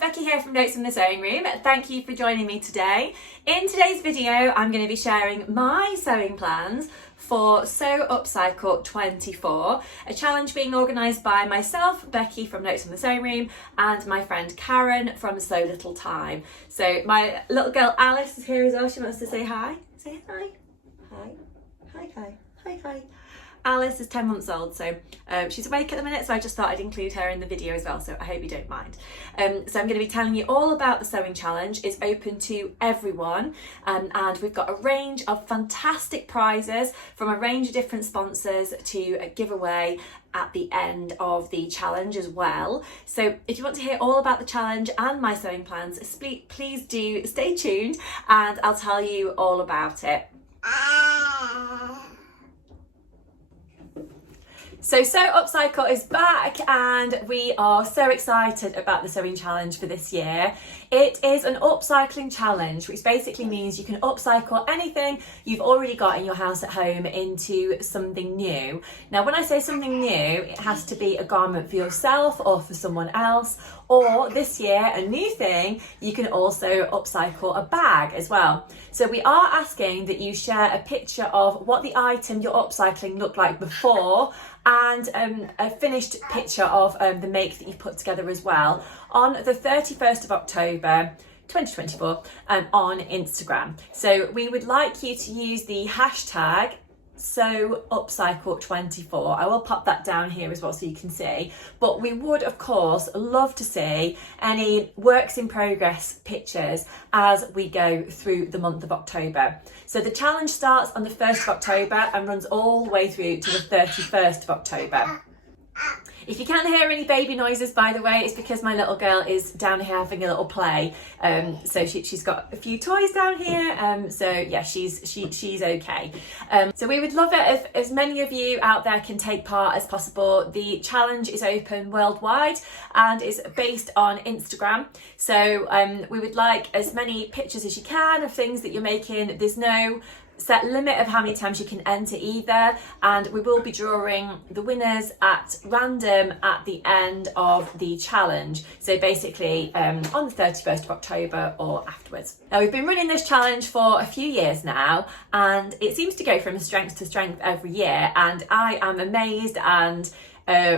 Becky here from Notes from the Sewing Room. Thank you for joining me today. In today's video, I'm going to be sharing my sewing plans for Sew Upcycle 24, a challenge being organised by myself, Becky from Notes from the Sewing Room, and my friend Karen from So Little Time. So my little girl Alice is here as well. She wants to say hi. Say hi. Hi. Hi, hi. Hi, hi. Alice is 10 months old, so she's awake at the minute, so I just thought I'd include her in the video as well, so I hope you don't mind. So I'm going to be telling you all about the sewing challenge. It's open to everyone, and we've got a range of fantastic prizes from a range of different sponsors to give away at the end of the challenge as well. So if you want to hear all about the challenge and my sewing plans, please do stay tuned and I'll tell you all about it. So Upcycle is back and we are so excited about the sewing challenge for this year. It is an upcycling challenge, which basically means you can upcycle anything you've already got in your house at home into something new. Now, when I say something new, it has to be a garment for yourself or for someone else, or this year, a new thing, you can also upcycle a bag as well. So we are asking that you share a picture of what the item you're upcycling looked like before and a finished picture of the make that you've put together as well on the 31st of October 2024 on Instagram. So we would like you to use the hashtag So Upcycle 24. I will pop that down here as well so you can see, but we would of course love to see any works in progress pictures as we go through the month of October. So the challenge starts on the 1st of October and runs all the way through to the 31st of October. If you can't hear any baby noises, by the way, it's because my little girl is down here having a little play. So she's got a few toys down here. So yeah, she's okay. So we would love it if as many of you out there can take part as possible. The challenge is open worldwide and is based on Instagram. So we would like as many pictures as you can of things that you're making. There's no set limit of how many times you can enter either, and we will be drawing the winners at random at the end of the challenge, so basically on the 31st of October or afterwards. Now, we've been running this challenge for a few years now and it seems to go from strength to strength every year, and I am amazed and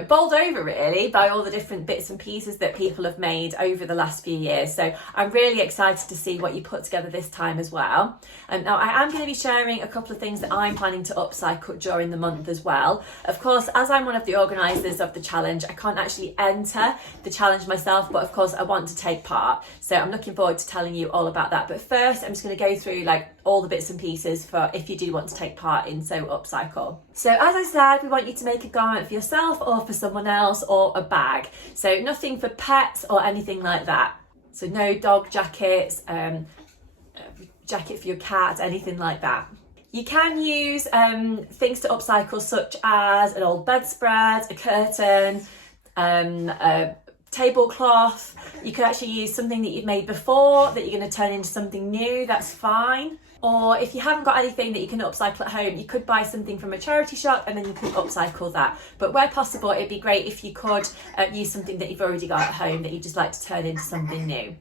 bowled over really by all the different bits and pieces that people have made over the last few years. So I'm really excited to see what you put together this time as well. Now I am going to be sharing a couple of things that I'm planning to upcycle during the month as well. Of course, as I'm one of the organisers of the challenge, I can't actually enter the challenge myself, but of course I want to take part. So I'm looking forward to telling you all about that. But first, I'm just going to go through like all the bits and pieces for if you do want to take part in Sew Upcycle. So as I said, we want you to make a garment for yourself or for someone else or a bag. So nothing for pets or anything like that. So no dog jackets, jacket for your cat, anything like that. You can use things to upcycle such as an old bedspread, a curtain, a tablecloth. You could actually use something that you've made before that you're going to turn into something new, that's fine. Or if you haven't got anything that you can upcycle at home, you could buy something from a charity shop and then you could upcycle that. But where possible, it'd be great if you could use something that you've already got at home that you just like to turn into something new.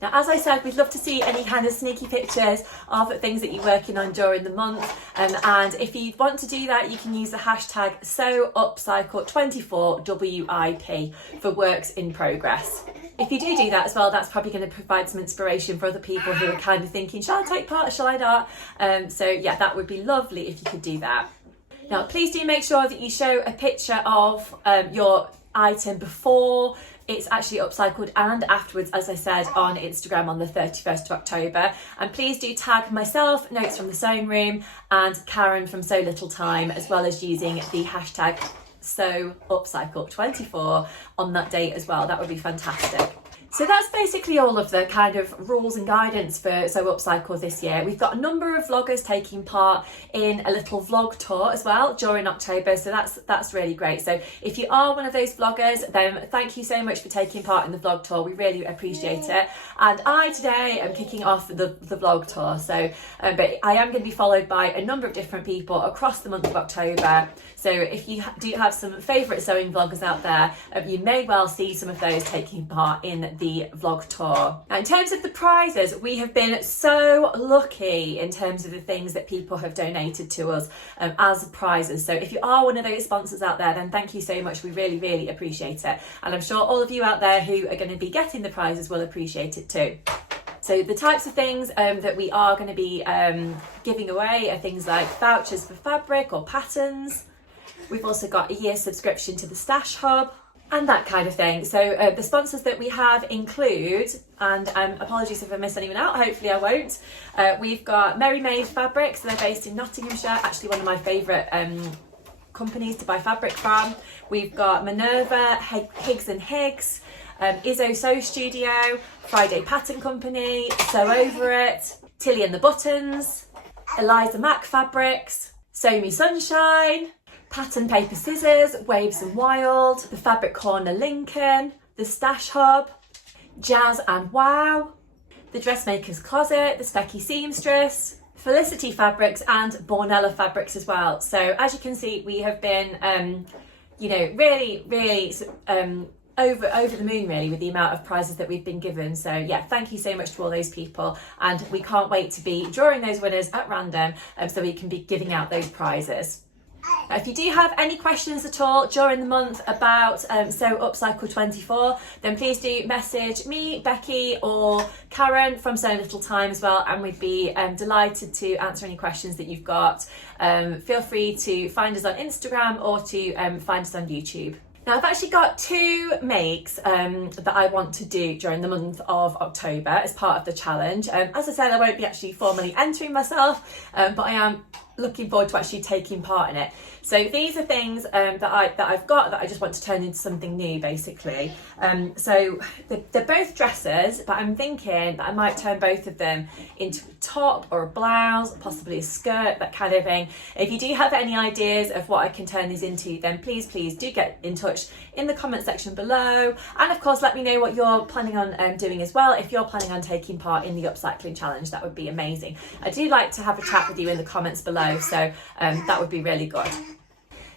Now, as I said, we'd love to see any kind of sneaky pictures of things that you're working on during the month. And if you want to do that, you can use the hashtag SewUpcycle24 WIP for works in progress. If you do that as well, that's probably going to provide some inspiration for other people who are kind of thinking, shall I take part or shall I not? So yeah, that would be lovely if you could do that. Now, please do make sure that you show a picture of your item before it's actually upcycled and afterwards, as I said, on Instagram on the 31st of October. And please do tag myself, Notes from the Sewing Room, and Karen from So Little Time, as well as using the hashtag So Upcycle 24 on that date as well. That would be fantastic. So that's basically all of the kind of rules and guidance for Sew Upcycle this year. We've got a number of vloggers taking part in a little vlog tour as well during October, so that's really great. So if you are one of those vloggers, then thank you so much for taking part in the vlog tour. We really appreciate it. And I today am kicking off the vlog tour, so but I am going to be followed by a number of different people across the month of October. So if you do have some favourite sewing vloggers out there, you may well see some of those taking part in the vlog tour. Now, in terms of the prizes, we have been so lucky in terms of the things that people have donated to us as prizes. So if you are one of those sponsors out there, then thank you so much. We really, really appreciate it. And I'm sure all of you out there who are going to be getting the prizes will appreciate it too. So the types of things that we are going to be giving away are things like vouchers for fabric or patterns. We've also got a year's subscription to the Stash Hub and that kind of thing. So the sponsors that we have include, and apologies if I miss anyone out, hopefully I won't. We've got Merry Made Fabrics, they're based in Nottinghamshire, actually one of my favourite companies to buy fabric from. We've got Minerva, Higgs and Higgs, Izzo Sew Studio, Friday Pattern Company, Sew Over It, Tilly and the Buttons, Eliza Mack Fabrics, Sew Me Sunshine, Pattern Paper Scissors, Waves and Wild, the Fabric Corner Lincoln, the Stash Hub, Jazz and Wow, the Dressmaker's Closet, the Becky Seamstress, Felicity Fabrics and Bornella Fabrics as well. So as you can see, we have been, you know, really, really over the moon really with the amount of prizes that we've been given. So yeah, thank you so much to all those people, and we can't wait to be drawing those winners at random so we can be giving out those prizes. Now, if you do have any questions at all during the month about Sew Upcycle 24, then please do message me, Becky or Karen from So Little Time as well, and we'd be delighted to answer any questions that you've got. Feel free to find us on Instagram or to find us on YouTube. Now, I've actually got two makes that I want to do during the month of October as part of the challenge. As I said, I won't be actually formally entering myself, but I am looking forward to actually taking part in it. So these are things that I've got that I just want to turn into something new, basically. So they're both dresses, but I'm thinking that I might turn both of them into a top or a blouse, possibly a skirt, that kind of thing. If you do have any ideas of what I can turn these into, then please do get in touch in the comment section below. And of course, let me know what you're planning on doing as well. If you're planning on taking part in the upcycling challenge, that would be amazing. I do like to have a chat with you in the comments below, so that would be really good.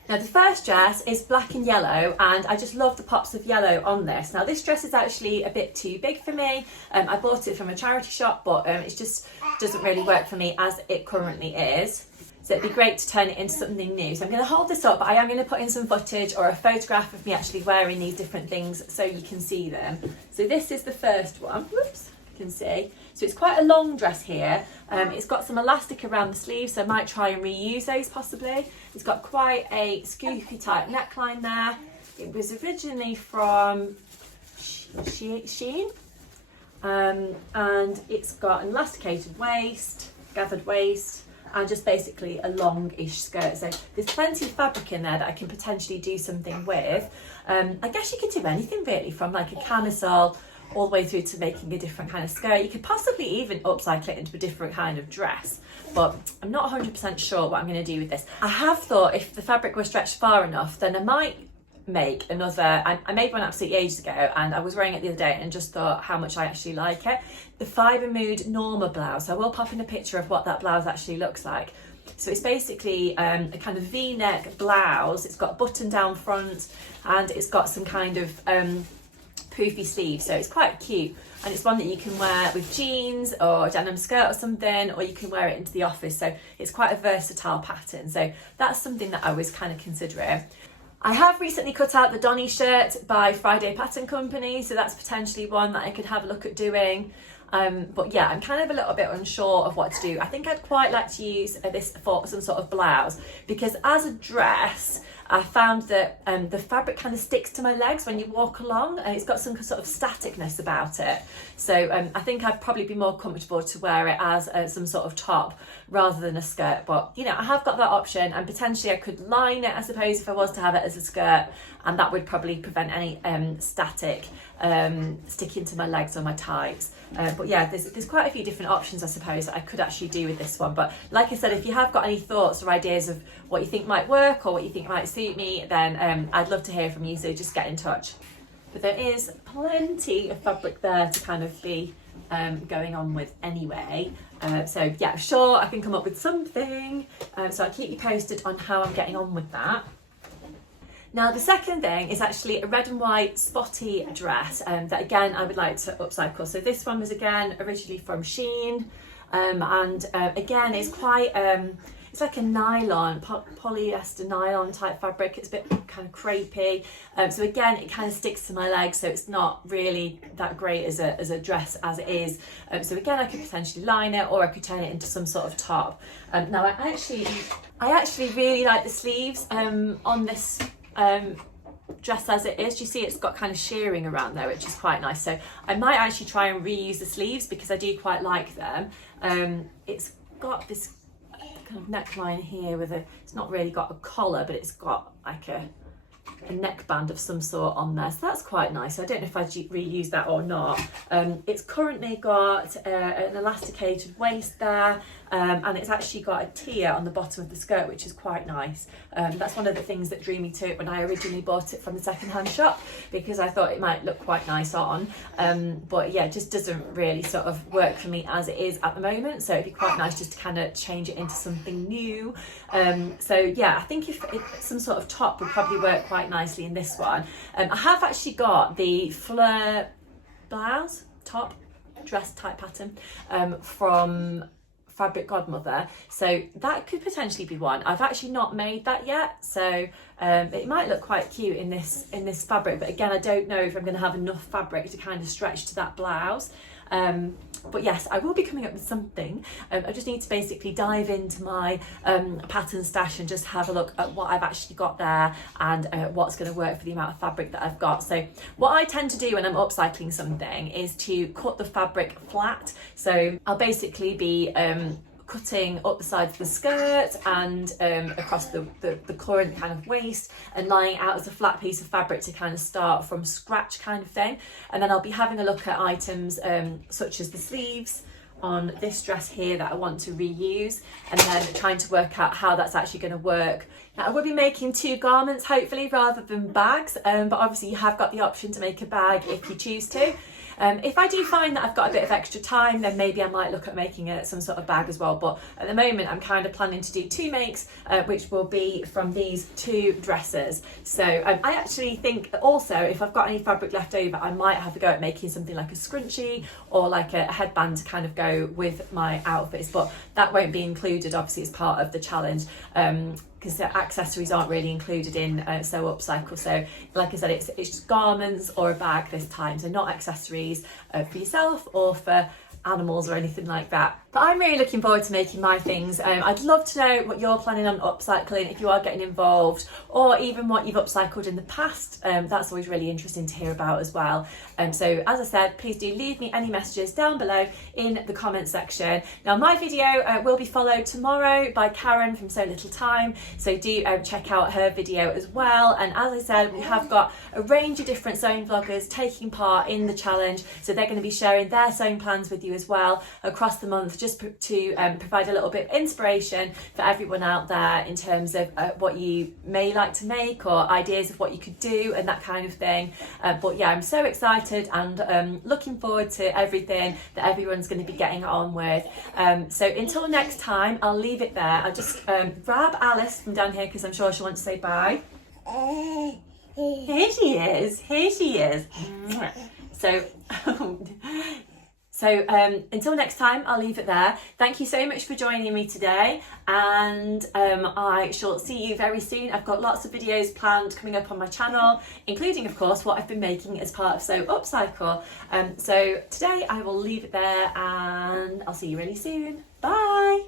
Now, the first dress is black and yellow, and I just love the pops of yellow on this. Now, this dress is actually a bit too big for me. I bought it from a charity shop, but it just doesn't really work for me as it currently is. So it'd be great to turn it into something new. So I'm going to hold this up, but I am going to put in some footage or a photograph of me actually wearing these different things so you can see them. So this is the first one. Whoops, you can see. So it's quite a long dress here. It's got some elastic around the sleeves, so I might try and reuse those possibly. It's got quite a scoopy type neckline there. It was originally from Shein. And it's got an elasticated waist, gathered waist, and just basically a longish skirt. So there's plenty of fabric in there that I can potentially do something with. I guess you could do anything really, from like a camisole all the way through to making a different kind of skirt. You could possibly even upcycle it into a different kind of dress, but I'm not 100% sure what I'm going to do with this. I have thought if the fabric was stretched far enough, then I might make another. I made one absolutely ages ago, and I was wearing it the other day and just thought how much I actually like it. The Fibre Mood Norma blouse. I will pop in a picture of what that blouse actually looks like. So it's basically a kind of V-neck blouse. It's got a button down front, and it's got some kind of poofy sleeves, so it's quite cute, and it's one that you can wear with jeans or a denim skirt or something, or you can wear it into the office. So it's quite a versatile pattern, so that's something that I was kind of considering. I have recently cut out the Donny shirt by Friday Pattern Company, so that's potentially one that I could have a look at doing. But yeah, I'm kind of a little bit unsure of what to do. I think I'd quite like to use this for some sort of blouse, because as a dress, I found that the fabric kind of sticks to my legs when you walk along, and it's got some sort of staticness about it. So I think I'd probably be more comfortable to wear it as some sort of top rather than a skirt. But you know, I have got that option, and potentially I could line it, I suppose, if I was to have it as a skirt, and that would probably prevent any static sticking to my legs or my tights. But yeah, there's quite a few different options, I suppose, that I could actually do with this one. But like I said, if you have got any thoughts or ideas of what you think might work or what you think might suit me, then I'd love to hear from you, so just get in touch. But there is plenty of fabric there to kind of be going on with anyway. So yeah, sure, I can come up with something. So I'll keep you posted on how I'm getting on with that. Now the second thing is actually a red and white spotty dress that again I would like to upcycle. So this one was again originally from Shein, and again it's quite it's like a nylon, polyester nylon type fabric. It's a bit kind of crepey. So again, it kind of sticks to my legs, so it's not really that great as a dress as it is. So again, I could potentially line it, or I could turn it into some sort of top. Now I actually really like the sleeves on this dress as it is. You see it's got kind of shearing around there, which is quite nice. So I might actually try and reuse the sleeves because I do quite like them. It's got this kind of neckline here with it's not really got a collar, but it's got like a neckband of some sort on there, so that's quite nice. I don't know if I'd reuse that or not. It's currently got an elasticated waist there, and it's actually got a tier on the bottom of the skirt, which is quite nice. That's one of the things that drew me to it when I originally bought it from the second-hand shop, because I thought it might look quite nice on, but yeah, it just doesn't really sort of work for me as it is at the moment, so it'd be quite nice just to kind of change it into something new. So yeah, I think if some sort of top would probably work quite nicely in this one. I have actually got the fleur blouse top dress type pattern from Fabric Godmother, so that could potentially be one. I've actually not made that yet, so it might look quite cute in this fabric, but again I don't know if I'm going to have enough fabric to kind of stretch to that blouse. But yes, I will be coming up with something. I just need to basically dive into my pattern stash and just have a look at what I've actually got there and what's going to work for the amount of fabric that I've got. So what I tend to do when I'm upcycling something is to cut the fabric flat. So I'll basically be cutting up the sides of the skirt and across the current kind of waist and lying out as a flat piece of fabric to kind of start from scratch kind of thing. And then I'll be having a look at items such as the sleeves on this dress here that I want to reuse, and then trying to work out how that's actually going to work. Now I will be making 2 garments hopefully rather than bags, but obviously you have got the option to make a bag if you choose to. If I do find that I've got a bit of extra time, then maybe I might look at making some sort of bag as well, but at the moment I'm kind of planning to do 2 makes, which will be from these 2 dresses. So I actually think also if I've got any fabric left over, I might have a go at making something like a scrunchie or like a headband to kind of go with my outfits, but that won't be included obviously as part of the challenge, because the accessories aren't really included in Sew Upcycle. So like I said, it's just garments or a bag this time, so not accessories for yourself or for animals or anything like that. But I'm really looking forward to making my things. I'd love to know what you're planning on upcycling, if you are getting involved, or even what you've upcycled in the past. That's always really interesting to hear about as well. So as I said, please do leave me any messages down below in the comment section. Now my video will be followed tomorrow by Karen from So Little Time, so do check out her video as well. And as I said, we have got a range of different sewing vloggers taking part in the challenge, so they're going to be sharing their sewing plans with you as well across the month, just to provide a little bit of inspiration for everyone out there in terms of what you may like to make or ideas of what you could do and that kind of thing. But yeah, I'm so excited and looking forward to everything that everyone's going to be getting on with. So until next time, I'll leave it there. I'll just grab Alice from down here because I'm sure she'll want to say bye. Here she is. Here she is. So until next time, I'll leave it there. Thank you so much for joining me today, and I shall see you very soon. I've got lots of videos planned coming up on my channel, including of course what I've been making as part of Sew Upcycle. So today I will leave it there and I'll see you really soon. Bye!